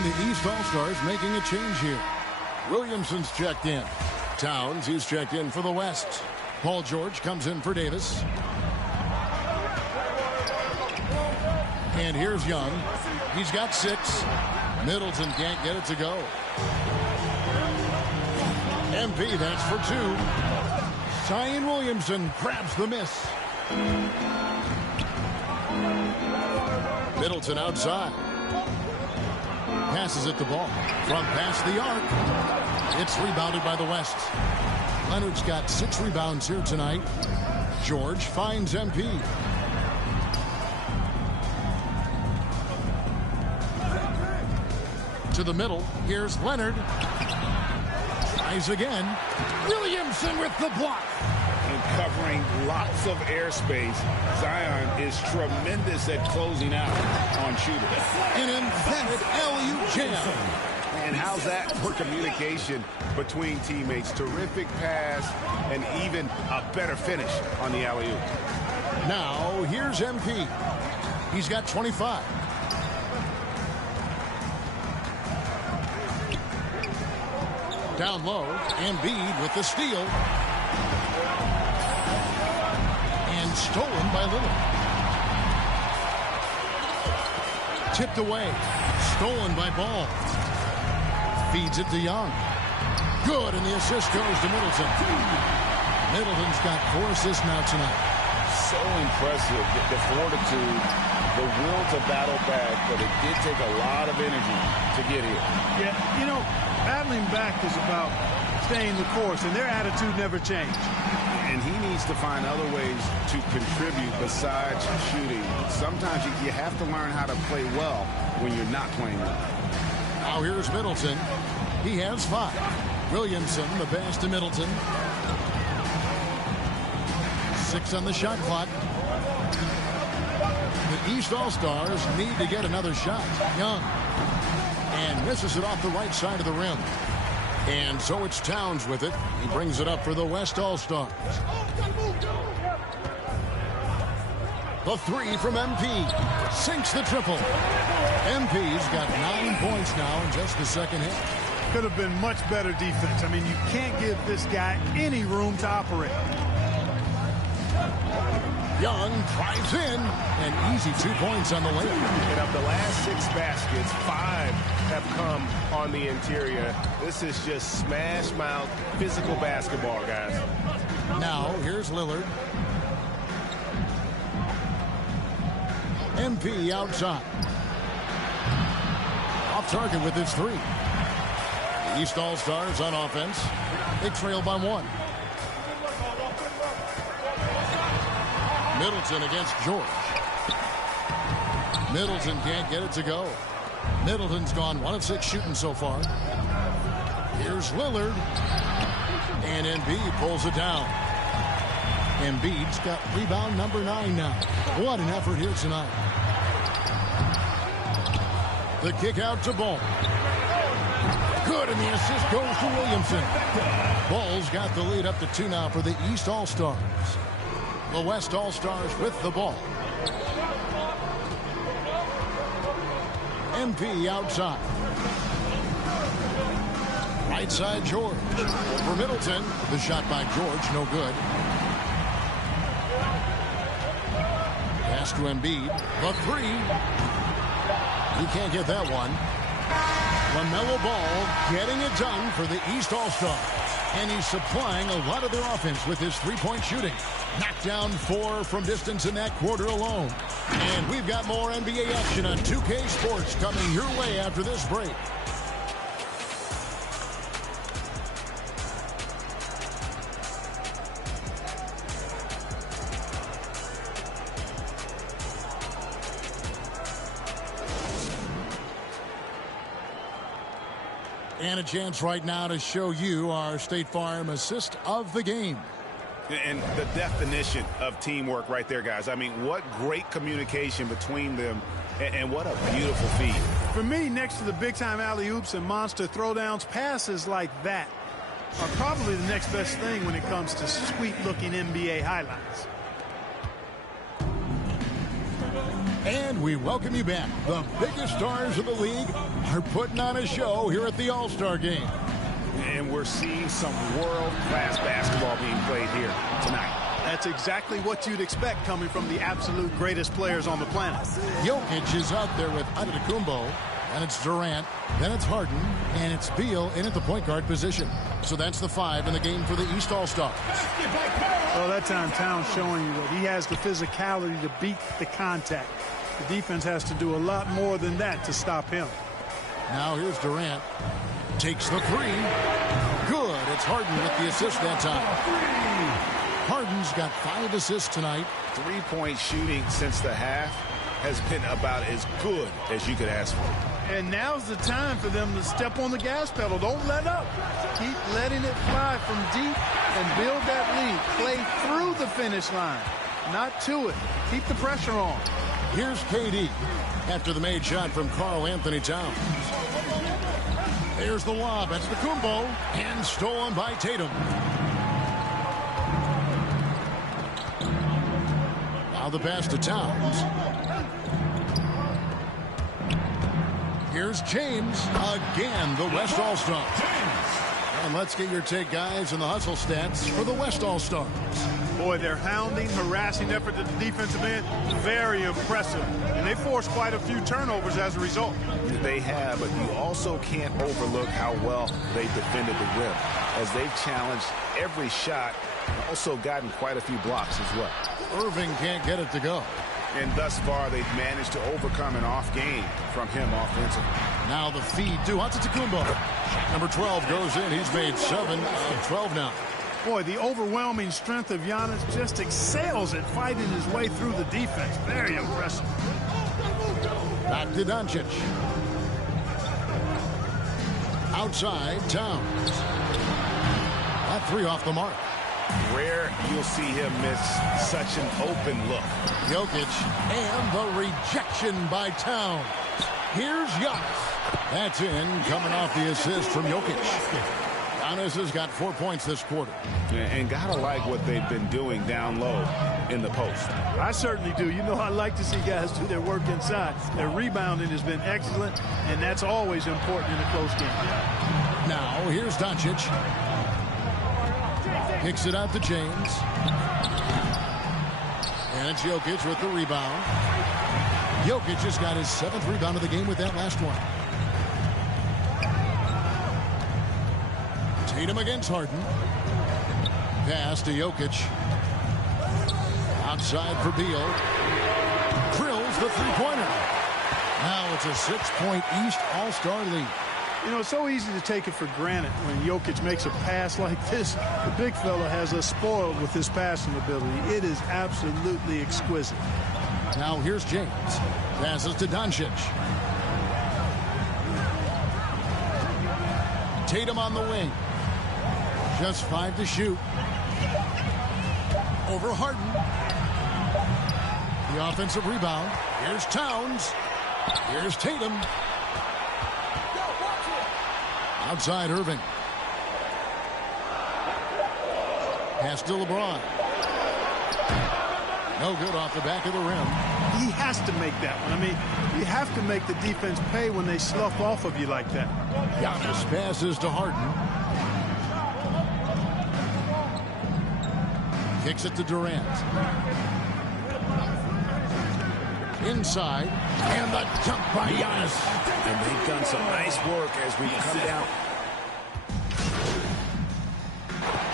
The East All-Stars making a change here. Williamson's checked in. Towns, he's checked in for the West. Paul George comes in for Davis. And here's Young. He's got 6. Middleton can't get it to go. MP, that's for 2. Zion Williamson grabs the miss. Middleton outside. Passes it to Ball. From past the arc. It's rebounded by the West. Leonard's got 6 rebounds here tonight. George finds MP. To the middle. Here's Leonard. Tries again. Williamson with the block. And covering lots of airspace. Zion is tremendous at closing out on shooters. An embedded LU jam. And how's that for communication between teammates? Terrific pass and even a better finish on the alley-oop. Now here's MP. He's got 25. Down low, Embiid with the steal. And stolen by Lillard. Tipped away. Stolen by Ball. Feeds it to Young. Good, and the assist goes to Middleton. Middleton's got 4 assists now tonight. So impressive, the fortitude, the will to battle back, but it did take a lot of energy to get here. Yeah, you know, battling back is about staying the course, and their attitude never changed. And he needs to find other ways to contribute besides shooting. Sometimes you have to learn how to play well when you're not playing well. Now here's Middleton. He has 5. Williamson, the pass to Middleton. 6 on the shot clock. The East All-Stars need to get another shot. Young. And misses it off the right side of the rim. And so it's Towns with it. He brings it up for the West All-Stars. The three from MP. Sinks the triple. MP's got 9 points now in just the second half. Could have been much better defense. I mean, you can't give this guy any room to operate. Young drives in. An easy 2 points on the layup. And of the last 6 baskets, 5 have come on the interior. This is just smash mouth physical basketball, guys. Now, here's Lillard. MP outside. Off target with his 3. The East All-Stars on offense. They trail by 1. Middleton against George. Middleton can't get it to go. Middleton's gone 1 of 6 shooting so far. Here's Lillard. And Embiid pulls it down. Embiid's got rebound number 9 now. What an effort here tonight. The kick out to Ball. Good, and the assist goes to Williamson. Ball's got the lead up to 2 now for the East All-Stars. The West All-Stars with the ball. MP outside. Right side George. For Middleton. The shot by George, no good. Pass to Embiid. The 3. He can't get that one. LaMelo Ball getting it done for the East All-Stars. And he's supplying a lot of their offense with his 3-point shooting. Knocked down 4 from distance in that quarter alone. And we've got more NBA action on 2K Sports coming your way after this break. And a chance right now to show you our State Farm assist of the game. And the definition of teamwork right there, guys. I mean, what great communication between them, and what a beautiful feed. For me, next to the big-time alley-oops and monster throwdowns, passes like that are probably the next best thing when it comes to sweet-looking NBA highlights. And we welcome you back. The biggest stars of the league are putting on a show here at the All-Star Game. And we're seeing some world-class basketball being played here tonight. That's exactly what you'd expect coming from the absolute greatest players on the planet. Jokic is out there with Antetokounmpo, and it's Durant, then it's Harden, and it's Beal in at the point guard position. So that's the 5 in the game for the East All-Stars. Well, that time Towns showing you that he has the physicality to beat the contact. The defense has to do a lot more than that to stop him. Now here's Durant. Takes the 3. Good. It's Harden with the assist that time. Harden's got 5 assists tonight. 3-point shooting since the half has been about as good as you could ask for. And now's the time for them to step on the gas pedal. Don't let up. Keep letting it fly from deep and build that lead. Play through the finish line, not to it. Keep the pressure on. Here's KD after the made shot from Karl Anthony Towns. There's the lob. That's the Kumbo. And stolen by Tatum. Now the pass to Towns. Here's James. Again, the West All-Stars. And let's get your take, guys, on the hustle stats for the West All-Stars. Boy, their hounding, harassing effort at the defensive end, very impressive. And they forced quite a few turnovers as a result. They have, but you also can't overlook how well they defended the rim, as they've challenged every shot and also gotten quite a few blocks as well. Irving can't get it to go. And thus far, they've managed to overcome an off game from him offensively. Now the feed to Antetokounmpo. Number 12 goes in. He's made 7 of 12 now. Boy, the overwhelming strength of Giannis just excels at fighting his way through the defense. Very impressive. Back to Doncic. Outside, Towns. That 3 off the mark. Rare you'll see him miss such an open look. Jokic, and the rejection by Towns. Here's Giannis. That's in, coming off the assist from Jokic. Giannis has got 4 points this quarter. And gotta like what they've been doing down low in the post. I certainly do. You know, I like to see guys do their work inside. Their rebounding has been excellent, and that's always important in a close game. Now, here's Doncic. Kicks it out to James. And it's Jokic with the rebound. Jokic just got his 7th rebound of the game with that last one. Tatum against Harden. Pass to Jokic. Outside for Beal. Drills the three-pointer. Now it's a 6-point East All-Star lead. You know, it's so easy to take it for granted when Jokic makes a pass like this. The big fella has us spoiled with his passing ability. It is absolutely exquisite. Now here's James. Passes to Doncic. Tatum on the wing. Just 5 to shoot. Over Harden. The offensive rebound. Here's Towns. Here's Tatum. Outside Irving. Pass to LeBron. No good off the back of the rim. He has to make that one. I mean, you have to make the defense pay when they slough off of you like that. Giannis passes to Harden. Kicks it to Durant. Inside. And the jump by Giannis. And they've done some nice work as we come down.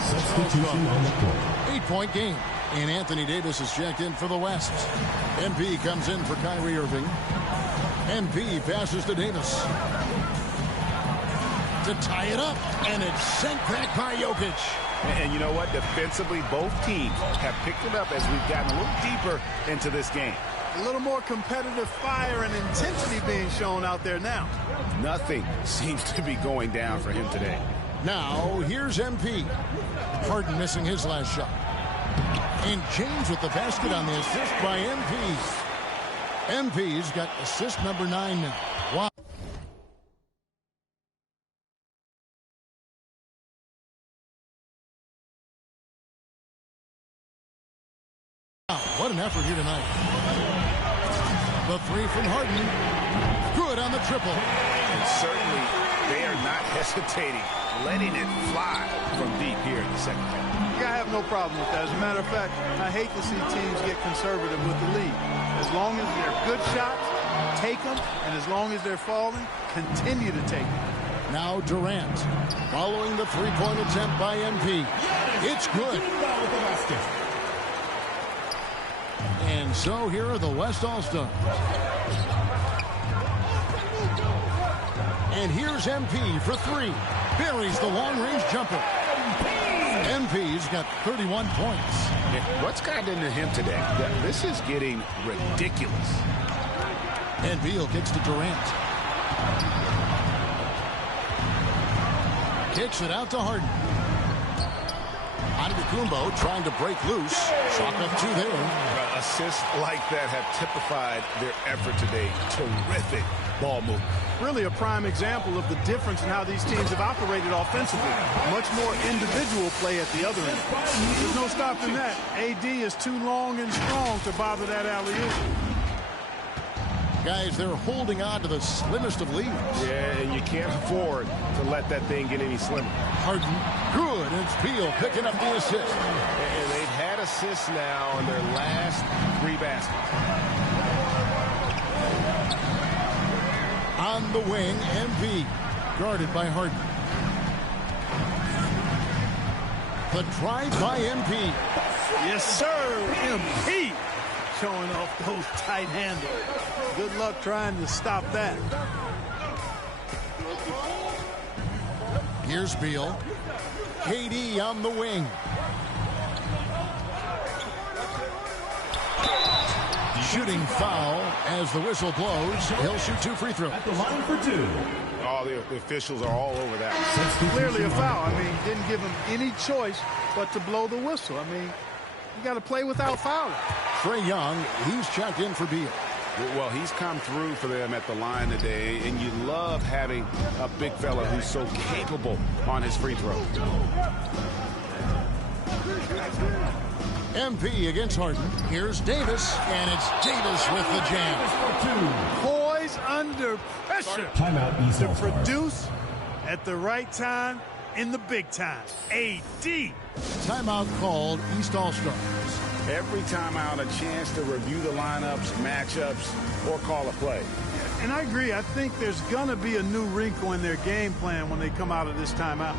Substitution on the court. 8-point game. And Anthony Davis is checked in for the West. MP comes in for Kyrie Irving. MP passes to Davis. To tie it up. And it's sent back by Jokic. And you know what? Defensively, both teams have picked it up as we've gotten a little deeper into this game. A little more competitive fire and intensity being shown out there now. Nothing seems to be going down for him today. Now, here's MP. Harden missing his last shot. And James with the basket on the assist by MP. MP's got assist number 9 now. Wow. What an effort here tonight. The 3 from Harden. Good on the triple. And certainly they are not hesitating, letting it fly from deep here in the second half. I have no problem with that. As a matter of fact, I hate to see teams get conservative with the lead. As long as they're good shots, take them. And as long as they're falling, continue to take them. Now Durant, following the three-point attempt by MP. It's good. And so here are the West All-Stars. And here's MP for 3. Buries the long-range jumper. MP's got 31 points. What's gotten into him today? This is getting ridiculous. And Beal kicks to Durant. Kicks it out to Harden. Antetokounmpo trying to break loose. Shot up 2 there. Assists like that have typified their effort today. Terrific ball movement. Really a prime example of the difference in how these teams have operated offensively. Much more individual play at the other end. There's no stopping that. AD is too long and strong to bother that alley-oop. Guys, they're holding on to the slimmest of leads. Yeah, and you can't afford to let that thing get any slimmer. Harden, good, and it's Beal picking up the assist. And they've had assists now on their last 3 baskets. On the wing, MP, guarded by Harden. The drive by MP. Yes, sir, MP. Showing off those tight handles. Good luck trying to stop that. Here's Beal. KD on the wing. Shooting foul as the whistle blows. He'll shoot 2 free throws. At the line for 2. All the officials are all over that. Clearly a foul. I mean, didn't give him any choice but to blow the whistle. I mean, you got to play without fouling. Trae Young, he's checked in for Beal. Well, he's come through for them at the line today, and you love having a big fella who's so capable on his free throw. MP against Harden. Here's Davis, and it's Davis with the jam. Poise under pressure. Timeout, East to All-Stars. produce at the right time in the big time. AD. Timeout called East All-Stars. Every time out, a chance to review the lineups, matchups, or call a play. And I agree. I think there's going to be a new wrinkle in their game plan when they come out of this timeout.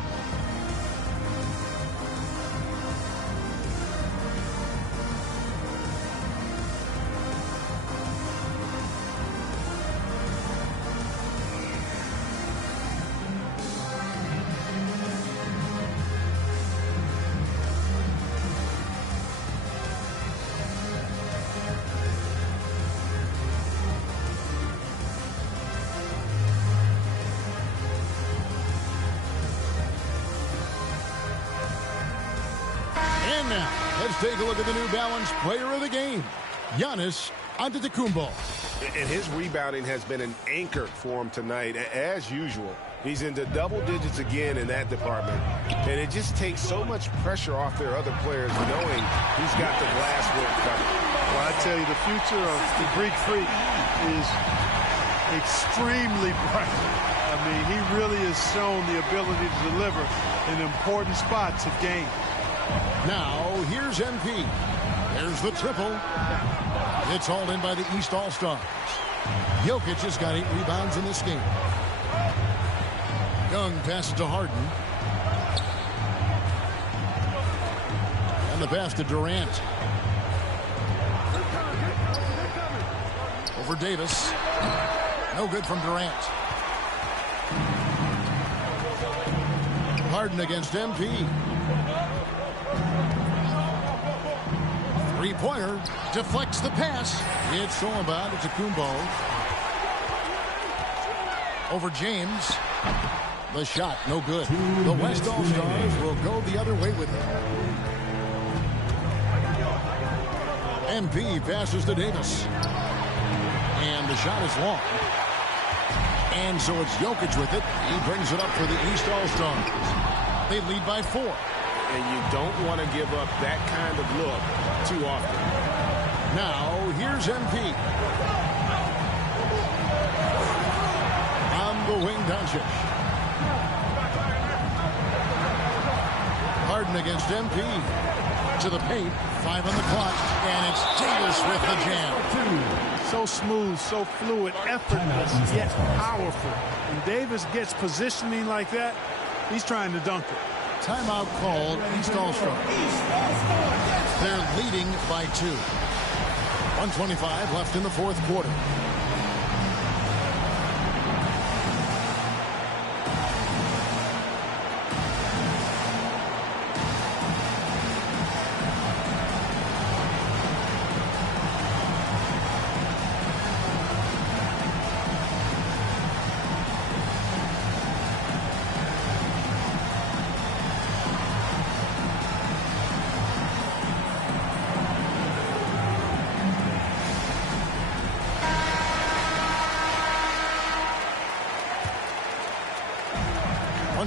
And now, let's take a look at the New Balance player of the game, Giannis Antetokounmpo. And his rebounding has been an anchor for him tonight, as usual. He's into double digits again in that department. And it just takes so much pressure off their other players knowing he's got the glass work covered. Well, I tell you, the future of the Greek Freak is extremely bright. I mean, he really has shown the ability to deliver in important spots of game. Now, here's MP. There's the triple. It's hauled in by the East All-Stars. Jokic has got 8 rebounds in this game. Young passes to Harden. And the pass to Durant. Over Davis. No good from Durant. Harden against MP. Three-pointer deflects the pass. It's all about Antetokounmpo. Over James. The shot, no good. The West All-Stars will go the other way with it. MP passes to Davis. And the shot is long. And so it's Jokic with it. He brings it up for the East All-Stars. They lead by 4. And you don't want to give up that kind of look too often. Now, here's MP. On the wing, Doncic. Harden against MP. To the paint. 5 on the clock. And it's Davis with the jam. So smooth, so fluid, effortless, yet powerful. When Davis gets positioning like that, he's trying to dunk it. Timeout called East All-Stars. They're leading by 2. 1:25 left in the fourth quarter.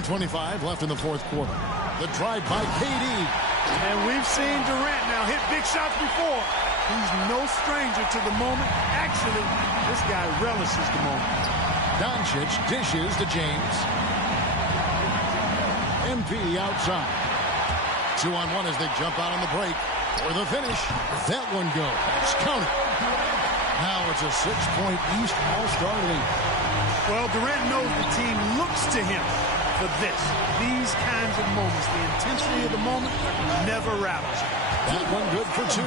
.25 left in the fourth quarter. The drive by KD. And we've seen Durant now hit big shots before. He's no stranger to the moment. Actually, this guy relishes the moment. Doncic dishes to James. MP outside. 2-on-1 as they jump out on the break. For the finish. That one goes. Count it. Now it's a 6-point East All-Star lead. Well, Durant knows the team looks to him for these kinds of moments. The intensity of the moment never rattles. That one good for 2.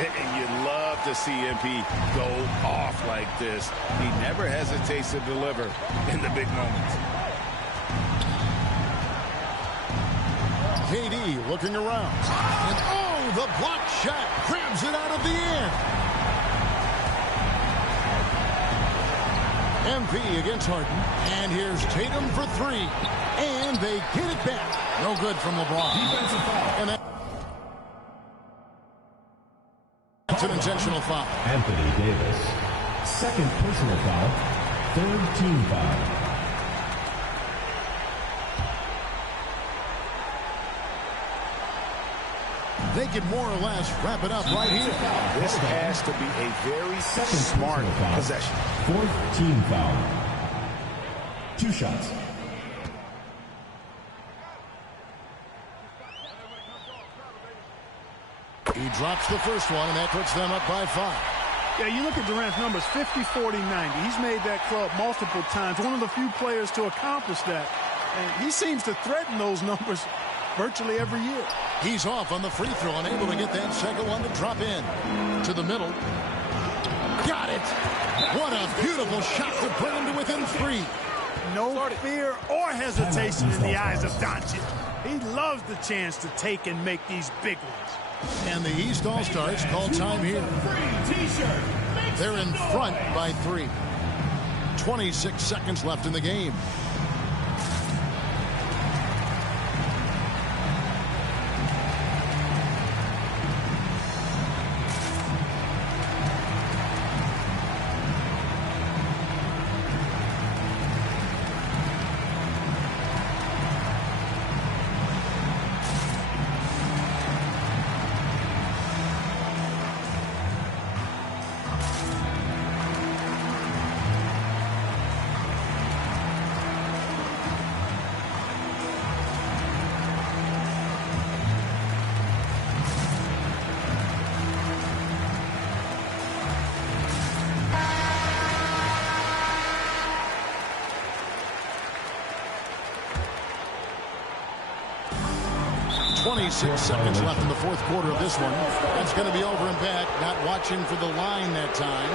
And you love to see MP go off like this. He never hesitates to deliver in the big moments. KD looking around. And oh, the block shot grabs it out of the air. MP against Harden. And here's Tatum for 3. And they get it back. No good from LeBron. And that's an intentional foul. Anthony Davis. Second personal foul. Third team foul. They can more or less wrap it up right here. This has to be a very smart possession. Fourth team foul. 2 shots. He drops the first one, and that puts them up by 5. Yeah, you look at Durant's numbers, 50, 40, 90. He's made that club multiple times. One of the few players to accomplish that. And he seems to threaten those numbers virtually every year. He's off on the free throw and able to get that second one to drop in. To the middle. Got it! What a beautiful shot to bring him to within 3. No fear or hesitation in the eyes of Doncic. He loves the chance to take and make these big ones. And the East All-Stars call time here. They're in front by 3. 26 seconds left in the game. Six seconds left in the fourth quarter of this one. That's going to be over and back. Not watching for the line that time.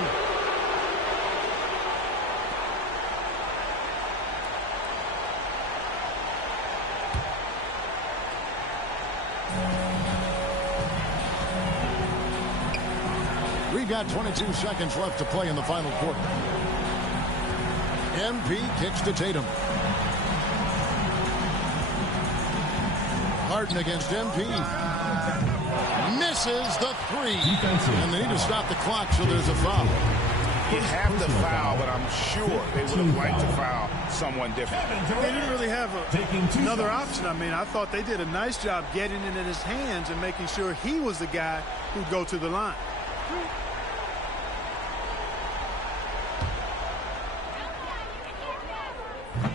We've got 22 seconds left to play in the final quarter. MP kicks to Tatum. Harden against MP. Misses the 3. And they need to stop the clock, so there's a foul. You have to foul, but I'm sure they would have liked to foul someone different. They didn't really have another option. I mean, I thought they did a nice job getting it in his hands and making sure he was the guy who'd go to the line.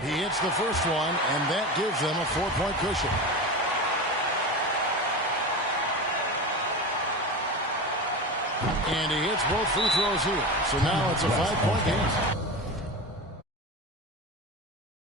He hits the first one, and that gives them a 4-point cushion. And he hits both free throws here. So now it's a 5-point game.